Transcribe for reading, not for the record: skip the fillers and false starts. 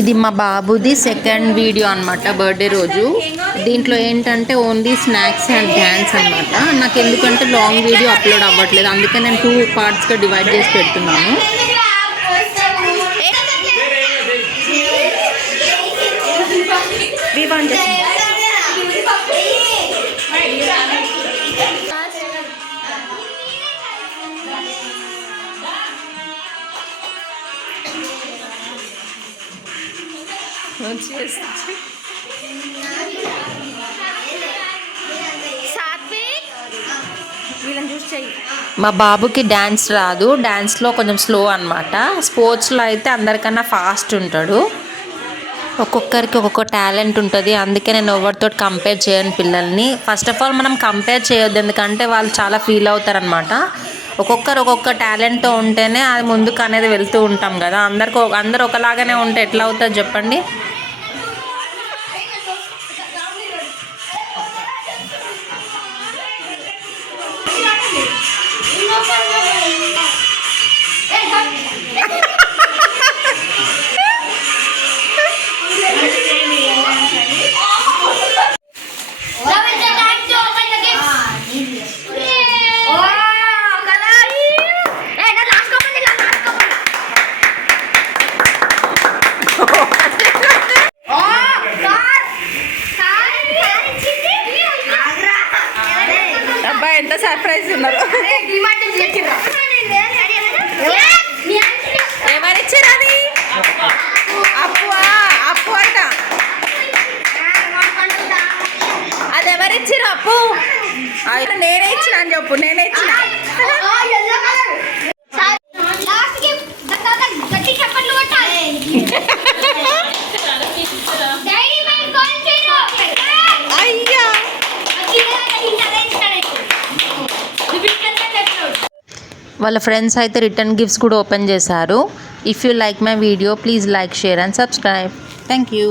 ఇది మా బాబుది సెకండ్ వీడియో అనమాట, బర్త్డే రోజు. దీంట్లో ఏంటంటే ఓన్లీ స్నాక్స్ అండ్ డ్యాన్స్ అనమాట. నాకు ఎందుకంటే లాంగ్ వీడియో అప్లోడ్ అవ్వట్లేదు, అందుకే నేను 2 పార్ట్స్గా డివైడ్ చేసి పెడుతున్నాను. మా బాబుకి డ్యాన్స్ రాదు, డ్యాన్స్లో కొంచెం స్లో అనమాట. స్పోర్ట్స్లో అయితే అందరికన్నా ఫాస్ట్ ఉంటాడు. ఒక్కొక్కరికి ఒక్కొక్క టాలెంట్ ఉంటుంది, అందుకే నేను ఎవరితో కంపేర్ చేయను పిల్లల్ని. ఫస్ట్ ఆఫ్ ఆల్ మనం కంపేర్ చేయొద్దు, ఎందుకంటే వాళ్ళు చాలా ఫీల్ అవుతారనమాట. ఒక్కొక్కరు ఒక్కొక్క టాలెంట్తో ఉంటేనే అది ముందుకు అనేది వెళ్తూ ఉంటాం కదా. అందరు ఒకలాగానే ఉంటే ఎట్లా అవుతుంది చెప్పండి. అబ్బాయి ఎంత సర్ప్రైజ్ ఉన్నారు. ఎవరిచ్చారు అది? అప్పు అంట. అది ఎవరిచ్చారు? అప్పు. నేనే ఇచ్చిన అని చెప్పు, నేనే ఇచ్చిన. వాళ్ళ ఫ్రెండ్స్ అయితే రిటర్న్ గిఫ్ట్స్ కూడా ఓపెన్ చేశారు. If you like my video please like, share and subscribe. Thank you.